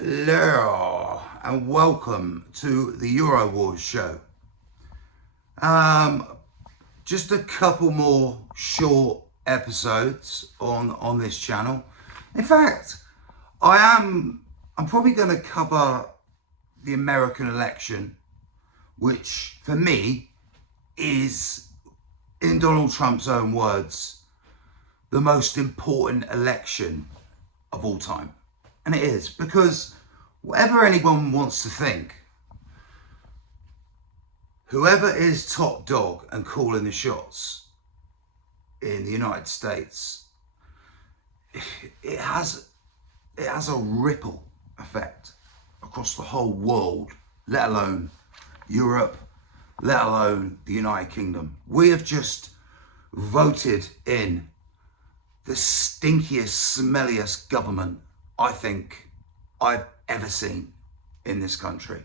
Hello and welcome to the Euro Wars show. Just a couple more short episodes on this channel. In fact, I'm probably going to cover the American election, which for me is, in Donald Trump's own words, the most important election of all time. And it is, because whatever anyone wants to think, whoever is top dog and calling the shots in the United States, it has a ripple effect across the whole world, let alone Europe, let alone the United Kingdom. We have just voted in the stinkiest, smelliest government I think I've ever seen in this country.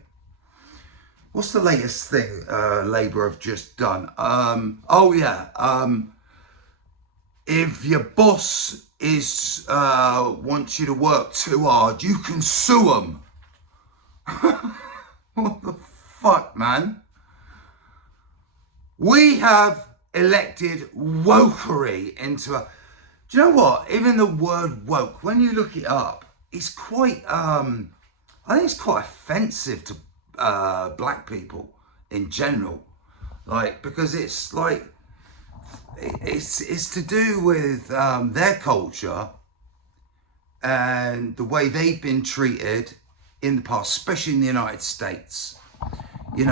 What's the latest thing Labour have just done? If your boss wants you to work too hard, you can sue them. What the fuck, man? We have elected wokery into a... Do you know what? Even the word woke, when you look it up, it's quite, I think it's quite offensive to black people in general. Like, because it's like, it's to do with their culture and the way they've been treated in the past, especially in the United States. In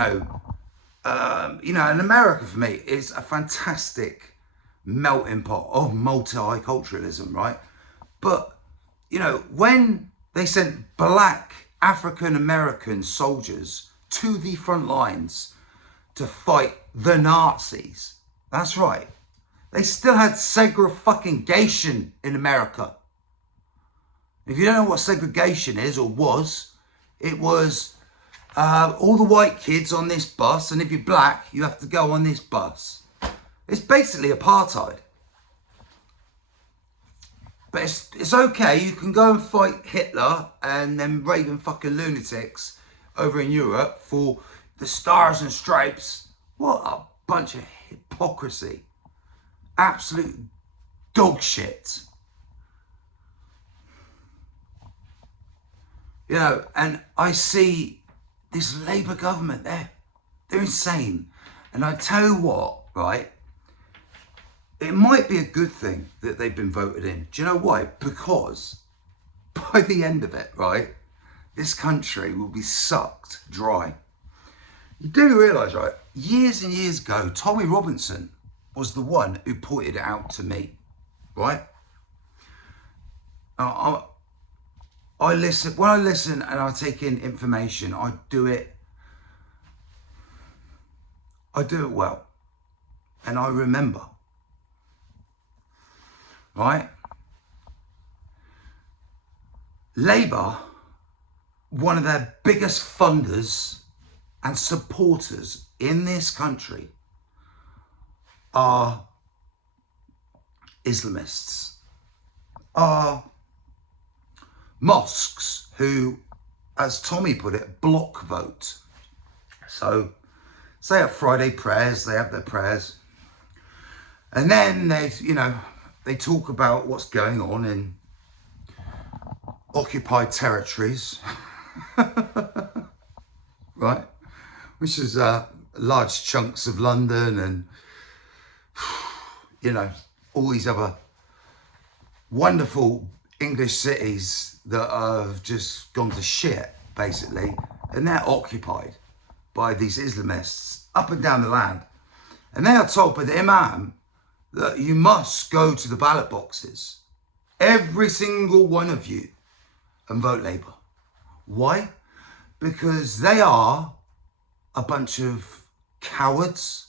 America for me is a fantastic melting pot of multiculturalism, right? But, when they sent black African American soldiers to the front lines to fight the Nazis, that's right, they still had segregation in America. If you don't know what segregation is or was, it was all the white kids on this bus, and if you're black, you have to go on this bus. It's basically apartheid. But it's okay, you can go and fight Hitler and them raving fucking lunatics over in Europe for the Stars and Stripes. What a bunch of hypocrisy. Absolute dog shit. And I see this Labour government there. They're insane. And I tell you what, right? It might be a good thing that they've been voted in. Do you know why? Because by the end of it, right, this country will be sucked dry. You do realise, right, years and years ago, Tommy Robinson was the one who pointed it out to me, right? I listen, when I listen and I take in information, I do it well. And I remember. Right? Labour, one of their biggest funders and supporters in this country are Islamists, are mosques who, as Tommy put it, block vote. So, say at Friday prayers, they have their prayers. And then they talk about what's going on in occupied territories, right? Which is large chunks of London and, all these other wonderful English cities that have just gone to shit, basically. And they're occupied by these Islamists up and down the land. And they are told by the Imam that you must go to the ballot boxes, every single one of you, and vote Labour. Why? Because they are a bunch of cowards,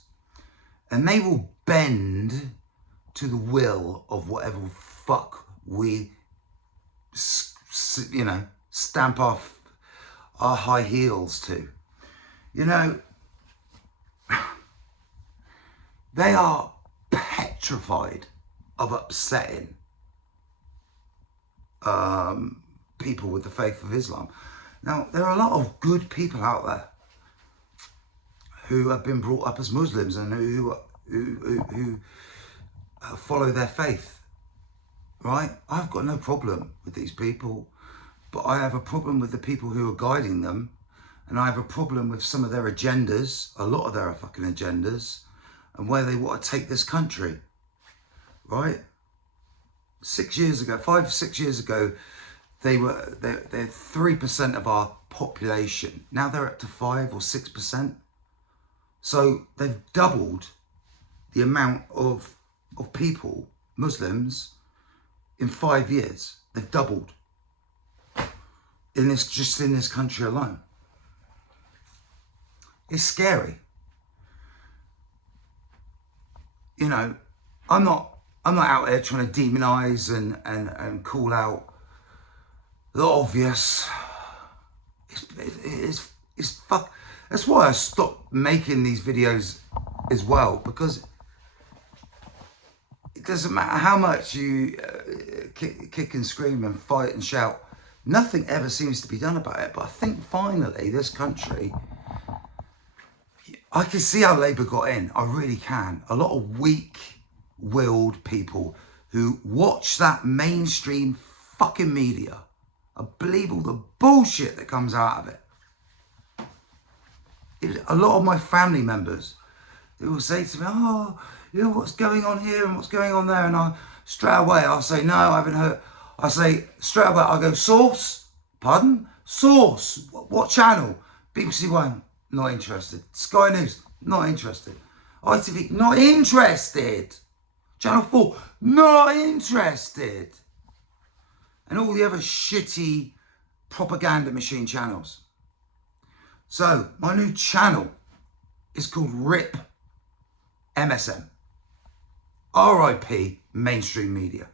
and they will bend to the will of whatever fuck we, stamp off our high heels to. They are petrified of upsetting people with the faith of Islam. Now, there are a lot of good people out there who have been brought up as Muslims and who follow their faith, right? I've got no problem with these people, but I have a problem with the people who are guiding them, and I have a problem with some of their agendas, a lot of their fucking agendas, and where they want to take this country, right? 6 years ago, 5, 6 years ago, they're 3% of our population. Now they're up to 5 or 6%. So they've doubled the amount of people, Muslims, in 5 years. They've doubled in this country alone. It's scary. You know, I'm not out there trying to demonize and call out the obvious. It's fuck. That's why I stopped making these videos as well, because it doesn't matter how much you kick and scream and fight and shout, nothing ever seems to be done about it. But I think finally this country, I can see how Labour got in. I really can. A lot of weak-willed people who watch that mainstream fucking media. I believe all the bullshit that comes out of it. A lot of my family members, they will say to me, oh, you know, what's going on here and what's going on there? And I'll say, no, I haven't heard. I say, straight away, I go, source? Pardon? Source? What channel? BBC One, not interested. Sky News, not interested. ITV, not interested. Channel 4, not interested. And all the other shitty propaganda machine channels. So, my new channel is called RIP MSM. RIP mainstream media.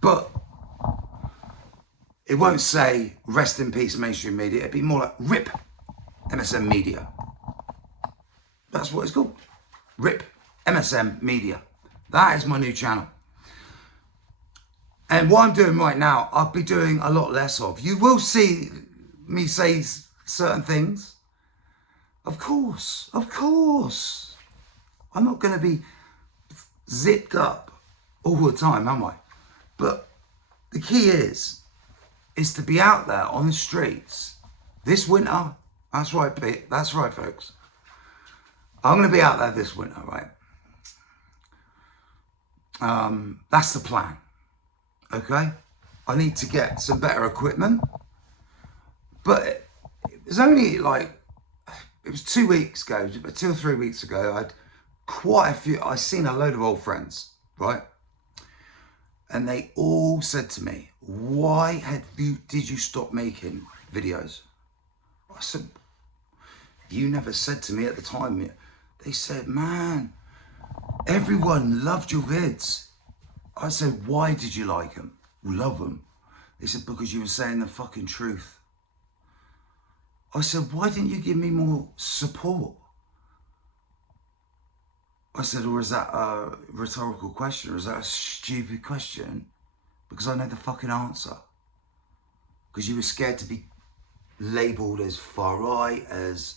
But it won't say rest in peace mainstream media. It'd be more like RIP MSM Media. That's what it's called. RIP MSM Media. That is my new channel. And what I'm doing right now, I'll be doing a lot less of. You will see me say certain things. Of course. I'm not going to be zipped up all the time, am I? But the key is to be out there on the streets this winter. That's right, Pete. That's right, folks. I'm going to be out there this winter, right? That's the plan. Okay? I need to get some better equipment. But it was only it was 2 weeks ago, 2 or 3 weeks ago, I seen a load of old friends, right? And they all said to me, why did you stop making videos? I said, you never said to me at the time. They said, man, everyone loved your vids. I said, why did you like them? Love them? They said, because you were saying the fucking truth. I said, why didn't you give me more support? I said, or is that a rhetorical question? Or is that a stupid question? Because I know the fucking answer. Because you were scared to be labelled as far right, as,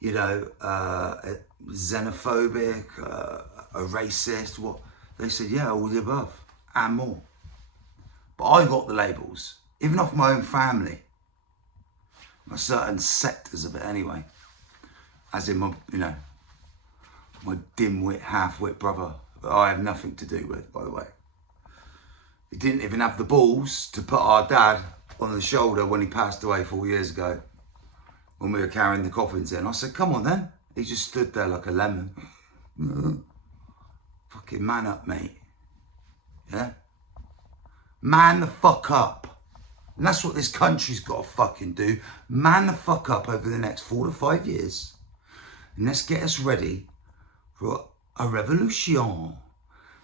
you know, xenophobic, a racist. What? They said, yeah, all the above and more. But I got the labels, even off my own family. Certain sectors of it anyway. As in my, you know, my dim-wit, half-wit brother that I have nothing to do with, by the way. He didn't even have the balls to put our dad on the shoulder when he passed away 4 years ago, when we were carrying the coffins in. I said, come on then. He just stood there like a lemon. Fucking man up, mate. Yeah? Man the fuck up. And that's what this country's got to fucking do. Man the fuck up over the next 4 to 5 years. And let's get us ready for a revolution.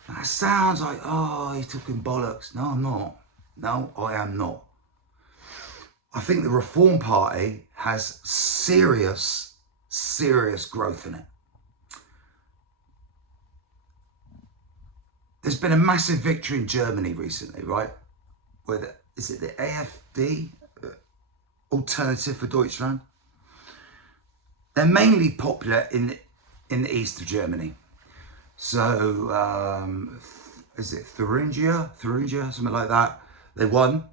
That sounds like, oh, you're talking bollocks. No, I'm not. No, I am not. I think the Reform Party has serious growth in it. There's been a massive victory in Germany recently, right? Where is it the AfD, Alternative for Deutschland? They're mainly popular in the east of Germany. So, is it Thuringia, something like that? They won,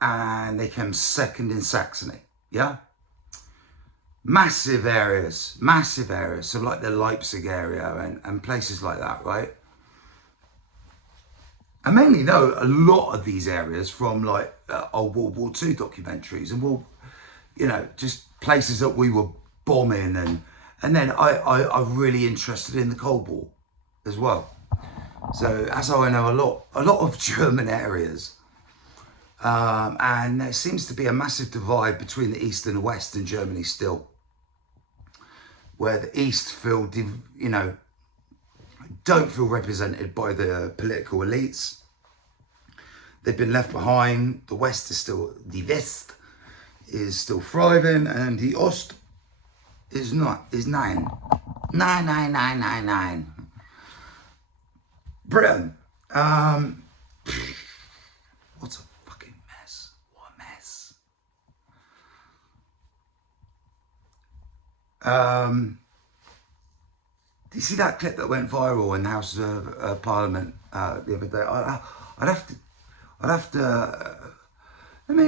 and they came second in Saxony. Yeah, massive areas, so like the Leipzig area and places like that, right? I mainly know a lot of these areas from like old World War II documentaries and just places that we were bombing, and then I'm really interested in the Cold War as well. So that's how I know a lot of German areas. And there seems to be a massive divide between the East and the West in Germany still, where the East don't feel represented by the political elites. They've been left behind. The West is still thriving, and the Ost is not. Is nine. Britain. What a fucking mess. What a mess. Do you see that clip that went viral in the House of Parliament the other day? I'd have to. Let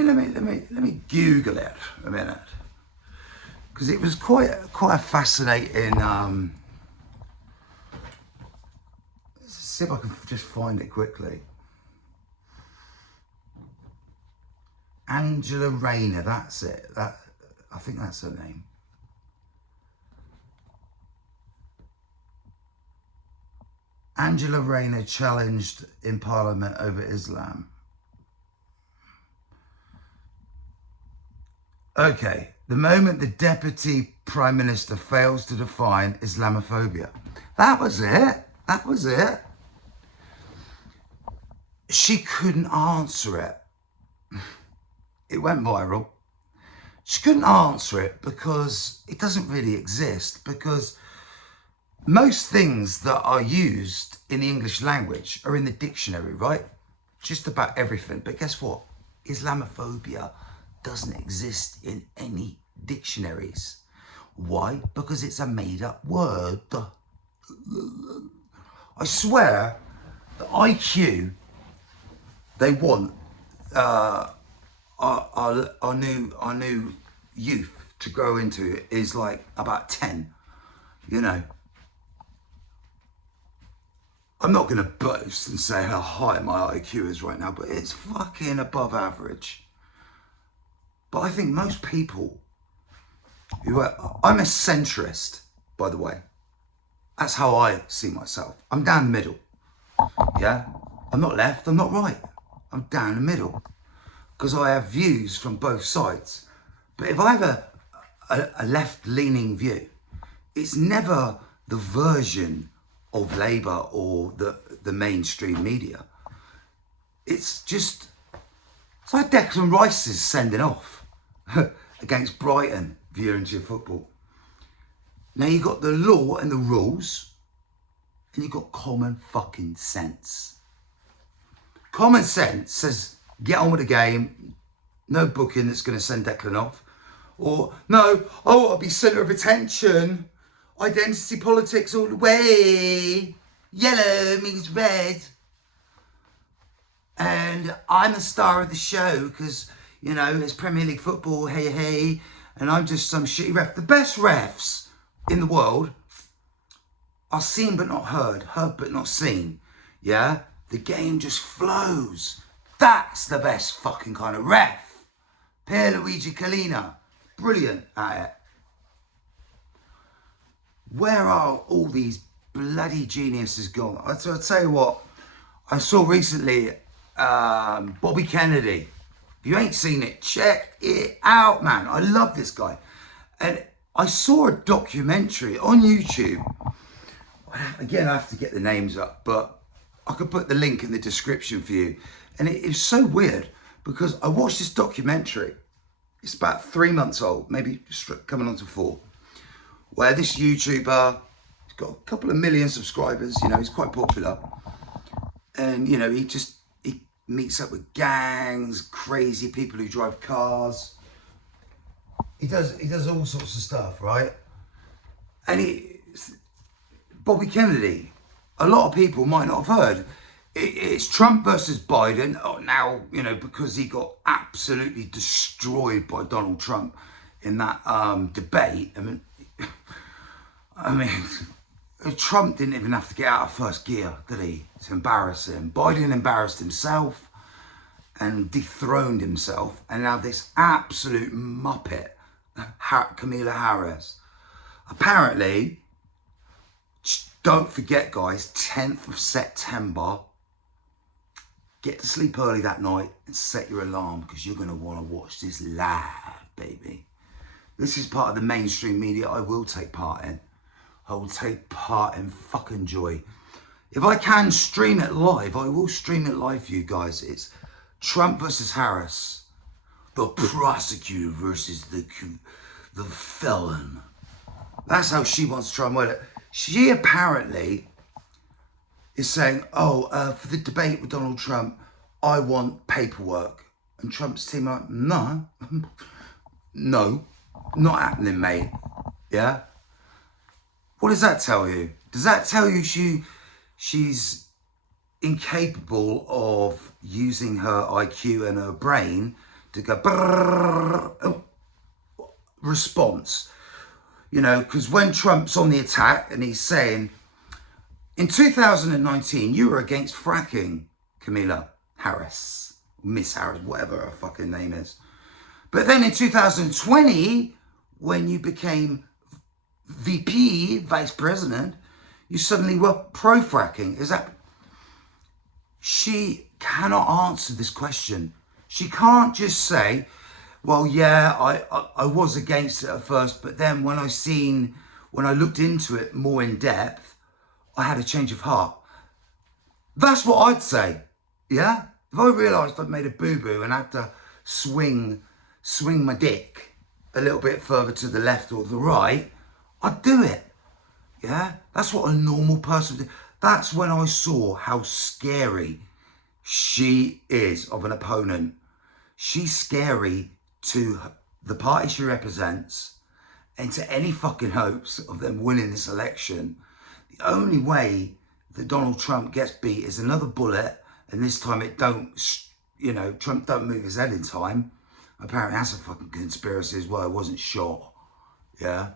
me Google it a minute, because it was quite a fascinating. Let's see if I can just find it quickly. Angela Rayner, that's it. I think that's her name. Angela Rayner challenged in Parliament over Islam. Okay, the moment the Deputy Prime Minister fails to define Islamophobia. That was it. She couldn't answer it. It went viral. She couldn't answer it because it doesn't really exist, because most things that are used in the English language are in the dictionary, right? Just about everything. But guess what? Islamophobia doesn't exist in any dictionaries. Why? Because it's a made-up word. I swear, the IQ they want our new youth to grow into is like about 10. I'm not going to boast and say how high my IQ is right now, but it's fucking above average. But I think most people I'm a centrist, by the way. That's how I see myself. I'm down the middle. Yeah? I'm not left, I'm not right. I'm down the middle. Because I have views from both sides. But if I have a left-leaning view, it's never the version of Labour or the mainstream media. It's like Declan Rice is sending off against Brighton viewing your football. Now you've got the law and the rules, and you've got common fucking sense. Common sense says get on with the game, no booking that's going to send Declan off. Or, no, I want to be centre of attention. Identity politics all the way. Yellow means red. And I'm the star of the show because, it's Premier League football, hey. And I'm just some shitty ref. The best refs in the world are seen but not heard but not seen. Yeah? The game just flows. That's the best fucking kind of ref. Pierluigi Collina. Brilliant at it. Where are all these bloody geniuses gone? I'll tell you what, I saw recently Bobby Kennedy. If you ain't seen it, check it out, man. I love this guy. And I saw a documentary on YouTube. Again, I have to get the names up, but I could put the link in the description for you. And it is so weird because I watched this documentary. It's about 3 months old, maybe coming on to 4. Where this YouTuber, he's got a couple of million subscribers, he's quite popular. And, he meets up with gangs, crazy people who drive cars. He does all sorts of stuff, right? And Bobby Kennedy, a lot of people might not have heard. It's Trump versus Biden. Oh, now, because he got absolutely destroyed by Donald Trump in that debate. I mean, Trump didn't even have to get out of first gear, did he, to embarrass him? Biden embarrassed himself and dethroned himself. And now this absolute muppet, Kamala Harris, apparently, don't forget, guys, 10th of September, get to sleep early that night and set your alarm because you're going to want to watch this live, baby. This is part of the mainstream media I will take part in. I will take part in fucking joy. If I can stream it live, I will stream it live for you guys. It's Trump versus Harris. The prosecutor versus the felon. That's how she wants to try and word it. She apparently is saying, for the debate with Donald Trump, I want paperwork. And Trump's team are like, no, not happening, mate. Yeah? What does that tell you? Does that tell you she's incapable of using her IQ and her brain to go response? Because when Trump's on the attack and he's saying, in 2019, you were against fracking, Kamala Harris, Miss Harris, whatever her fucking name is. But then in 2020, when you became VP, Vice President, you suddenly were pro-fracking. She cannot answer this question. She can't just say, well, yeah, I was against it at first, but then when I looked into it more in depth, I had a change of heart. That's what I'd say, yeah? If I realised I'd made a boo-boo and had to swing my dick a little bit further to the left or the right, I'd do it, yeah? That's what a normal person would do. That's when I saw how scary she is of an opponent. She's scary to the party she represents and to any fucking hopes of them winning this election. The only way that Donald Trump gets beat is another bullet, and this time Trump don't move his head in time. Apparently that's a fucking conspiracy as well. I wasn't sure. Yeah?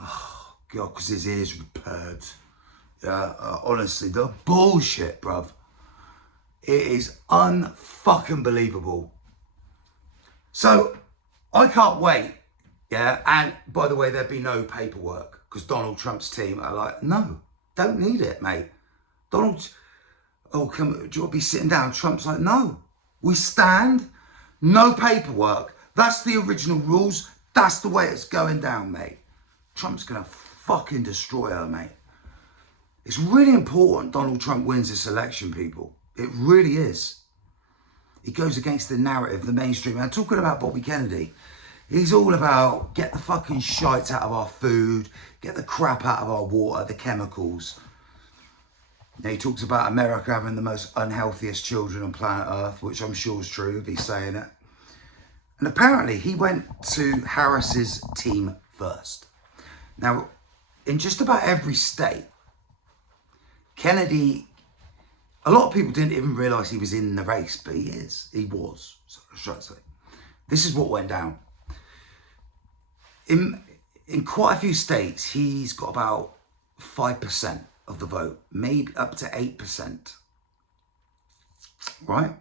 Oh, God, because his ears were repaired. Yeah? Honestly, the bullshit, bruv. It is unfucking believable. So, I can't wait. Yeah? And, by the way, there'd be no paperwork because Donald Trump's team are like, no, don't need it, mate. do you want to be sitting down? Trump's like, no, we stand, no paperwork. That's the original rules. That's the way it's going down, mate. Trump's going to fucking destroy her, mate. It's really important Donald Trump wins this election, people. It really is. He goes against the narrative, the mainstream. And talking about Bobby Kennedy, he's all about get the fucking shite out of our food, get the crap out of our water, the chemicals. Now, he talks about America having the most unhealthiest children on planet Earth, which I'm sure is true if he's saying it. And apparently he went to Harris's team first. Now, in just about every state, Kennedy, a lot of people didn't even realise he was in the race, but he is. He was, should I say. This is what went down. In quite a few states, he's got about 5% of the vote, maybe up to 8%. Right?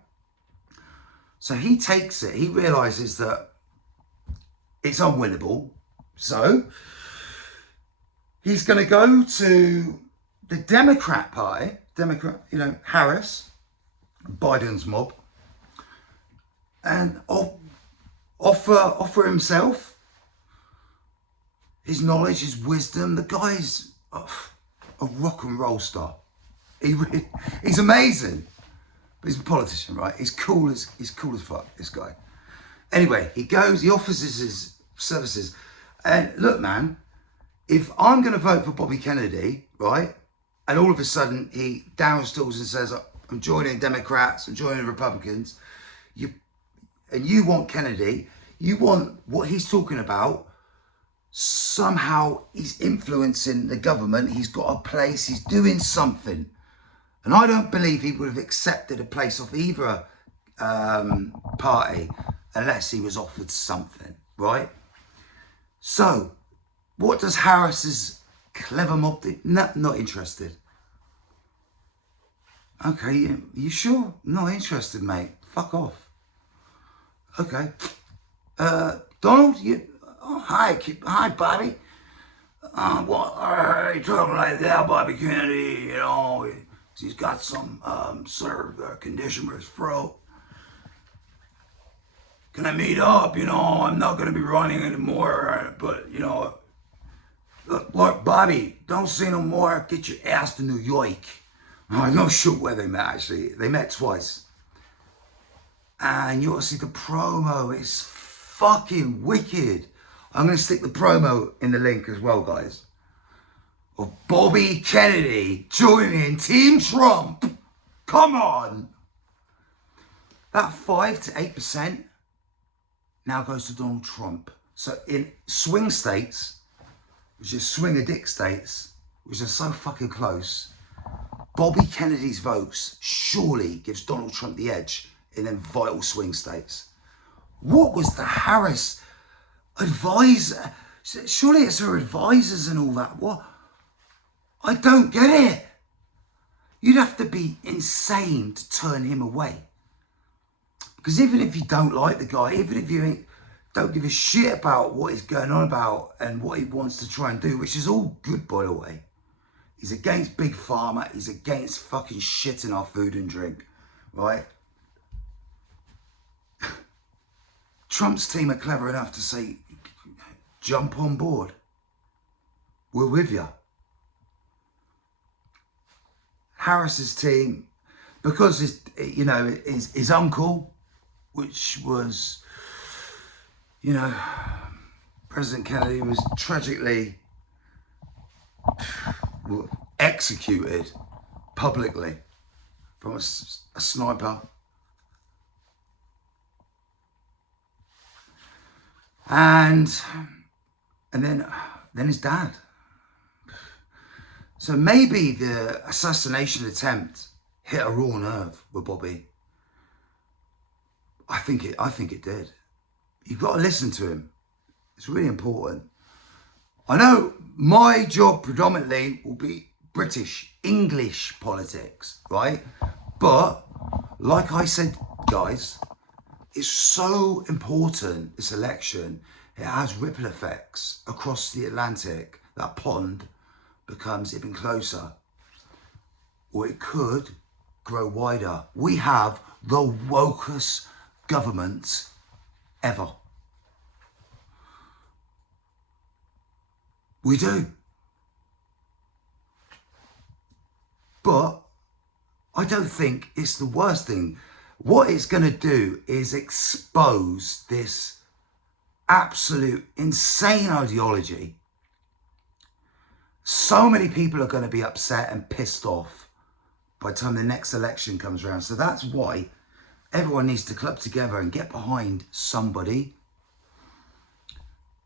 So he takes it. He realises that it's unwinnable. So he's going to go to the Democrat Party, Harris, Biden's mob, and offer himself his knowledge, his wisdom. The guy's a rock and roll star. He's amazing. But he's a politician, right? He's cool as fuck, this guy. Anyway, he goes, he offers his services. And look, man, if I'm going to vote for Bobby Kennedy, right, and all of a sudden he down stools and says, I'm joining Democrats, I'm joining Republicans. You want Kennedy, you want what he's talking about. Somehow he's influencing the government, he's got a place, he's doing something. And I don't believe he would have accepted a place off either party unless he was offered something, right? So, what does Harris's clever mob do? No, not interested. Okay, you sure? Not interested, mate. Fuck off. Okay. Donald, hi, Bobby. You talking like that, Bobby Kennedy? You know, he's got some sort of condition with his throat. Can I meet up? You know, I'm not gonna be running anymore, but you know, look, Bobby, don't say no more. Get your ass to New York. I'm not sure where they met. Actually, they met twice. And you ought to see the promo. It's fucking wicked. I'm going to stick the promo in the link as well, guys. Of Bobby Kennedy joining Team Trump. Come on. That 5 to 8% now goes to Donald Trump. So in swing states, which is swing-a-dick states, which are so fucking close, Bobby Kennedy's votes surely gives Donald Trump the edge in them vital swing states. What was the Harris advisor? Surely it's her advisors and all that. What? I don't get it. You'd have to be insane to turn him away. Because even if you don't like the guy, even if you don't give a shit about what he's going on about and what he wants to try and do, which is all good, by the way. He's against Big Pharma. He's against fucking shit in our food and drink, right? Trump's team are clever enough to say, jump on board. We're with you. Harris's team, because his uncle, which was, President Kennedy was tragically executed publicly from a sniper. And then his dad. So maybe the assassination attempt hit a raw nerve with Bobby. I think it did. You've got to listen to him. It's really important. I know my job predominantly will be British, English politics, right? But like I said, guys, it's so important, this election. It has ripple effects across the Atlantic. That pond becomes even closer. Or it could grow wider. We have the wokest government ever. We do. But I don't think it's the worst thing. What it's going to do is expose this absolute insane ideology. So many people are going to be upset and pissed off by the time the next election comes around. So that's why everyone needs to club together and get behind somebody.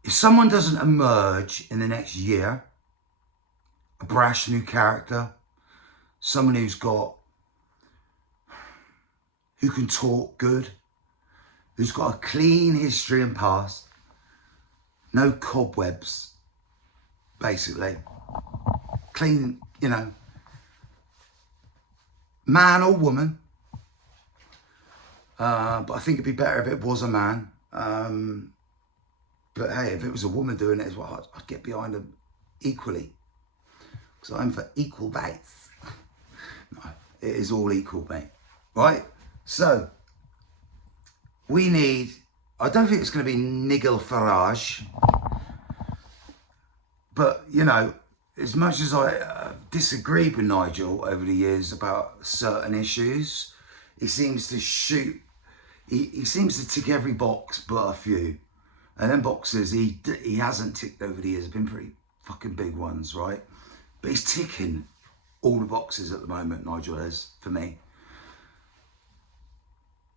If someone doesn't emerge in the next year, a brash new character, someone who can talk good, who's got a clean history and past, no cobwebs, basically. Clean, man or woman. But I think it'd be better if it was a man. But hey, if it was a woman doing it as well, I'd get behind them equally. Because I'm for equal rights. No, it is all equal, mate. Right? So, I don't think it's going to be Nigel Farage. But, as much as I disagreed with Nigel over the years about certain issues, he seems to he seems to tick every box but a few. And then boxes he hasn't ticked over the years have been pretty fucking big ones, right? But he's ticking all the boxes at the moment, Nigel is, for me.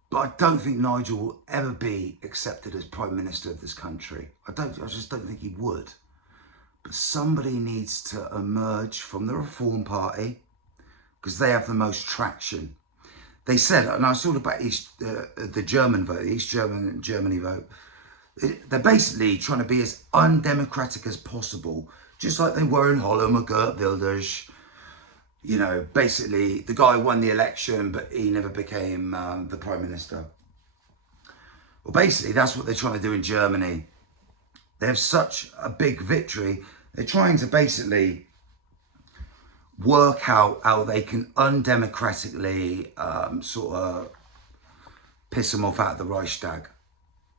But I don't think Nigel will ever be accepted as Prime Minister of this country. I just don't think he would. But somebody needs to emerge from the Reform Party because they have the most traction. They said, and I saw about the German vote, the East Germany vote, they're basically trying to be as undemocratic as possible, just like they were in Holland with Geert Wilders. You know, basically the guy won the election, but he never became the Prime Minister. Well, basically that's what they're trying to do in Germany. They have such a big victory. They're trying to basically work out how they can undemocratically sort of piss them off out of the Reichstag.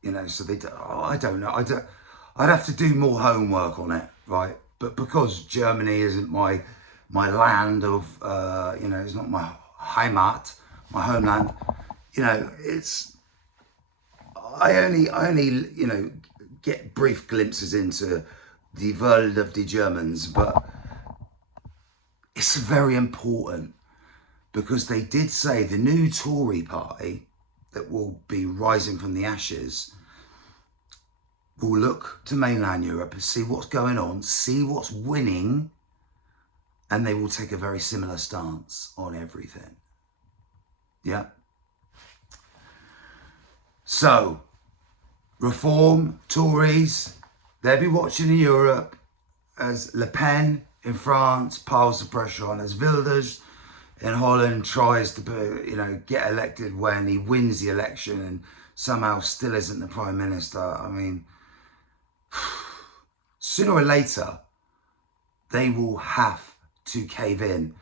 You know, so I don't know. I'd have to do more homework on it, right? But because Germany isn't my land of, you know, it's not my Heimat, my homeland. You know, I only, you know, get brief glimpses into the world of the Germans, but it's very important because they did say the new Tory party that will be rising from the ashes will look to mainland Europe and see what's going on, see what's winning, and they will take a very similar stance on everything. Yeah. So, Reform, Tories, they'll be watching in Europe as Le Pen in France piles the pressure on, as Wilders in Holland tries to, you know, get elected when he wins the election and somehow still isn't the Prime Minister. I mean, sooner or later, they will have to cave in,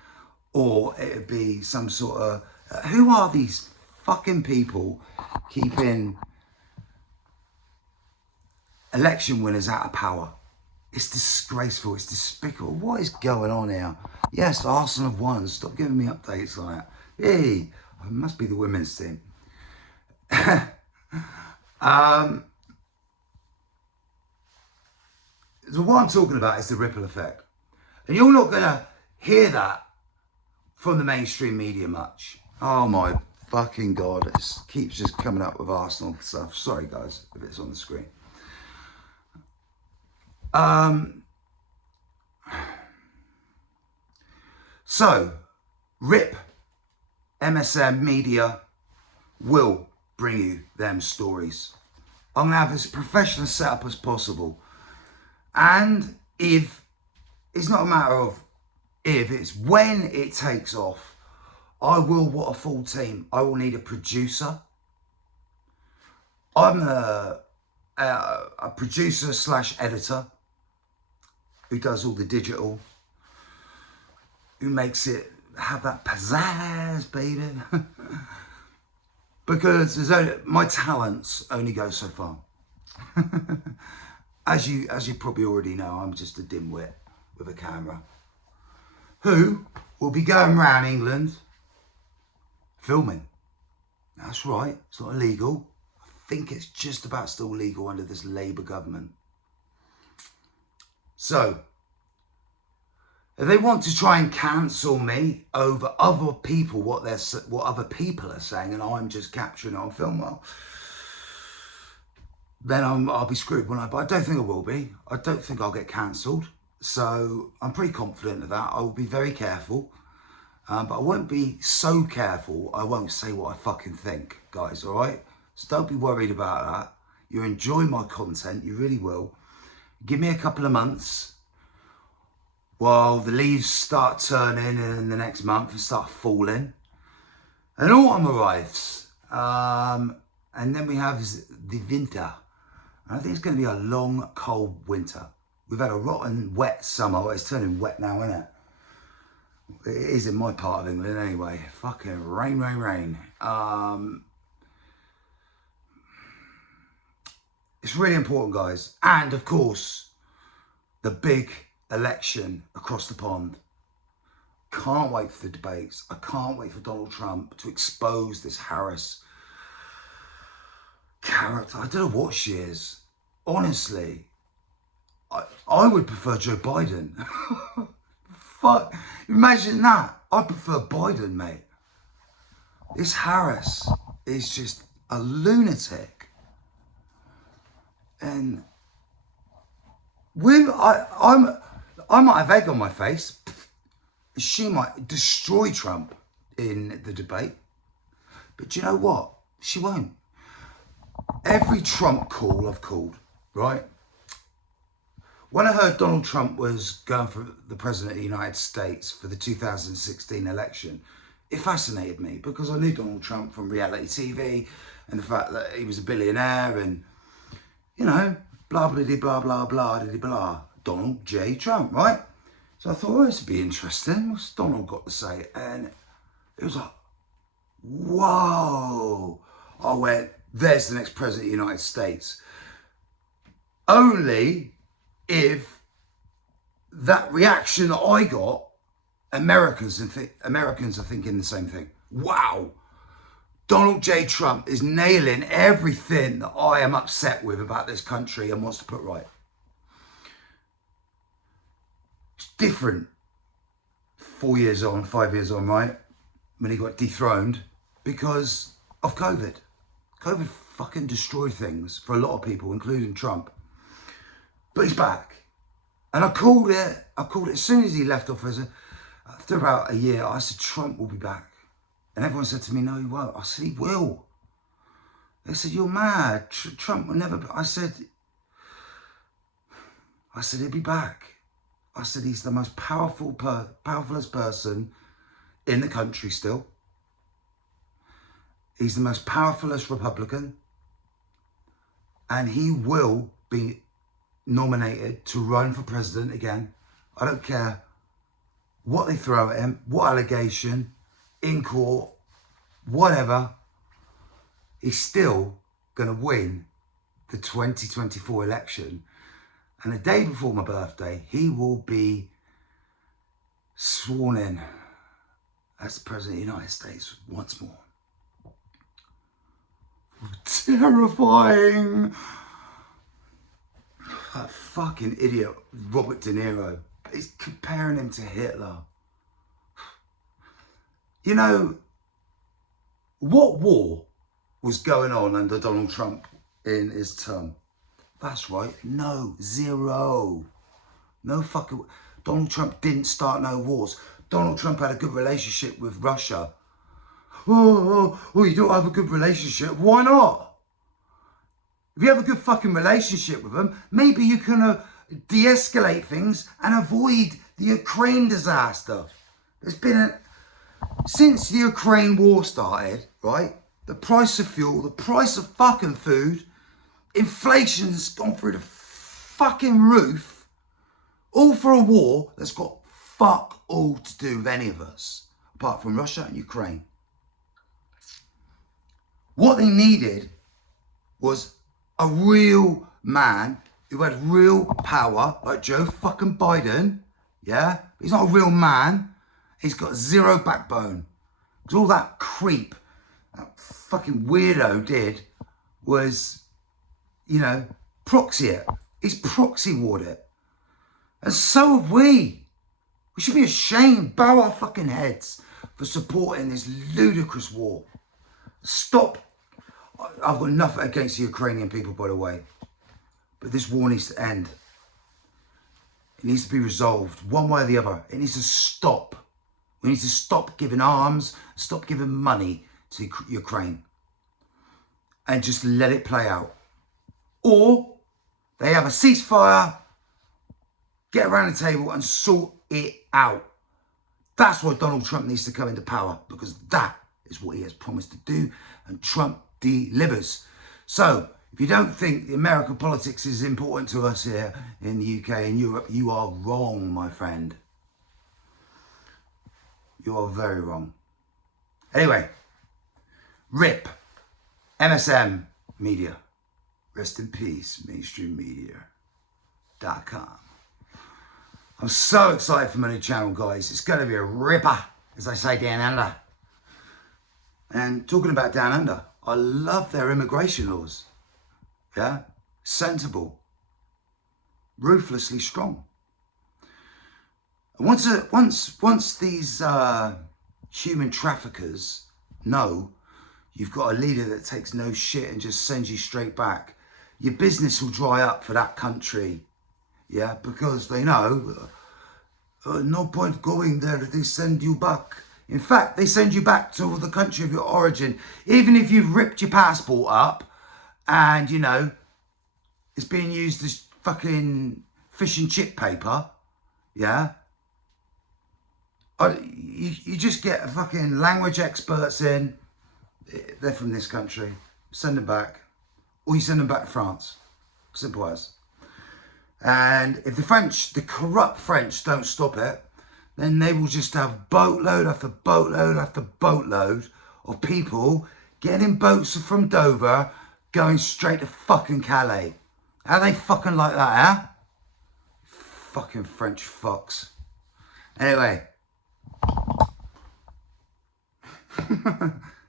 or it'll be some sort of, who are these fucking people keeping election winners out of power? It's disgraceful, it's despicable. What is going on here? Yes, Arsenal have won. Stop giving me updates on it. Hey, it must be the women's team. So what I'm talking about is the ripple effect. And you're not going to hear that from the mainstream media much. Oh my fucking God, it keeps just coming up with Arsenal stuff. Sorry guys, if it's on the screen. So, RIP MSM Media will bring you them stories. I'm going to have as professional a setup as possible. And if, it's not a matter of if, it's when it takes off, I will want a full team. I will need a producer. I'm a producer / editor who does all the digital, who makes it have that pizzazz, baby. Because my talents only go so far. As you probably already know, I'm just a dimwit with a camera who will be going around England filming. That's right, it's not illegal. I think it's just about still legal under this Labour government. So, if they want to try and cancel me over other people, what other people are saying, and I'm just capturing it on film, well, then I'll be screwed, won't I? But I don't think I will be. I don't think I'll get cancelled. So I'm pretty confident of that. I will be very careful. But I won't be so careful, I won't say what I fucking think, guys, all right? So don't be worried about that. You enjoy my content, you really will. Give me a couple of months while the leaves start turning in the next month and start falling. And autumn arrives. And then we have the winter. And I think it's going to be a long, cold winter. We've had a rotten, wet summer. Well, it's turning wet now, isn't it? It is in my part of England anyway. Fucking rain, rain, rain. It's really important, guys. And of course, the big election across the pond. Can't wait for the debates. I can't wait for Donald Trump to expose this Harris character. I don't know what she is. Honestly, I would prefer Joe Biden. Fuck, imagine that. I prefer Biden, mate. This Harris, is just a lunatic. And I might have egg on my face. She might destroy Trump in the debate. But do you know what? She won't. Every Trump call I've called, right? When I heard Donald Trump was going for the president of the United States for the 2016 election, it fascinated me because I knew Donald Trump from reality TV and the fact that he was a billionaire and, you know, blah, blah, blah, blah, blah, blah, blah. Donald J. Trump, right? So I thought, oh, this would be interesting. What's Donald got to say? And it was like, whoa. I went, there's the next president of the United States. Only if that reaction that I got, Americans are thinking the same thing. Wow. Donald J. Trump is nailing everything that I am upset with about this country and wants to put right. It's different 4 years on, 5 years on, right? When he got dethroned because of COVID. COVID fucking destroyed things for a lot of people, including Trump. But he's back. And I called it as soon as he left office. After about a year, I said, Trump will be back. And everyone said to me, no, he won't. I said, he will. They said, you're mad. Trump will never be. I said, he'll be back. I said, he's the most powerfulest person in the country still. He's the most powerfulest Republican. And he will be nominated to run for president again. I don't care what they throw at him, what allegation, in court, whatever. He's still going to win the 2024 election. And the day before my birthday, he will be sworn in as the President of the United States once more. Terrifying. That fucking idiot, Robert De Niro, he's comparing him to Hitler. You know, what war was going on under Donald Trump in his term? That's right, no, zero. No fucking, Donald Trump didn't start no wars. Donald Trump had a good relationship with Russia. Oh, you don't have a good relationship? Why not? If you have a good fucking relationship with them, maybe you can de-escalate things and avoid the Ukraine disaster. There's been since the Ukraine war started, right? The price of fuel, the price of fucking food, inflation's gone through the fucking roof, all for a war that's got fuck all to do with any of us, apart from Russia and Ukraine. What they needed was a real man who had real power, like Joe fucking Biden, yeah? He's not a real man. He's got zero backbone. Because all that creep, that fucking weirdo did was, you know, proxy it. He's proxy warred it. And so have we. We should be ashamed, bow our fucking heads for supporting this ludicrous war. Stop. I've got nothing against the Ukrainian people, by the way. But this war needs to end. It needs to be resolved one way or the other. It needs to stop. We need to stop giving arms, stop giving money to Ukraine. And just let it play out. Or they have a ceasefire, get around the table and sort it out. That's why Donald Trump needs to come into power, because that is what he has promised to do, and Trump delivers. So, if you don't think the American politics is important to us here in the UK and Europe, you are wrong, my friend. You are very wrong. Anyway, RIP, MSM Media. Rest in peace, mainstreammedia.com. I'm so excited for my new channel, guys. It's going to be a ripper, as they say down under. And talking about down under, I love their immigration laws. Yeah? Sensible. Ruthlessly strong. And once these human traffickers know you've got a leader that takes no shit and just sends you straight back, your business will dry up for that country. Yeah, because they know no point going there, they send you back. In fact, they send you back to the country of your origin, even if you've ripped your passport up and, you know, it's being used as fucking fish and chip paper. Yeah. You just get fucking language experts in, they're from this country, send them back, or you send them back to France. Simple as. And if the corrupt French don't stop it, then they will just have boatload after boatload after boatload of people getting in boats from Dover, going straight to fucking Calais. How they fucking like that, huh? Fucking French fucks. Anyway.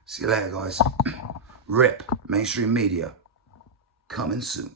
See you later, guys. RIP, mainstream media. Coming soon.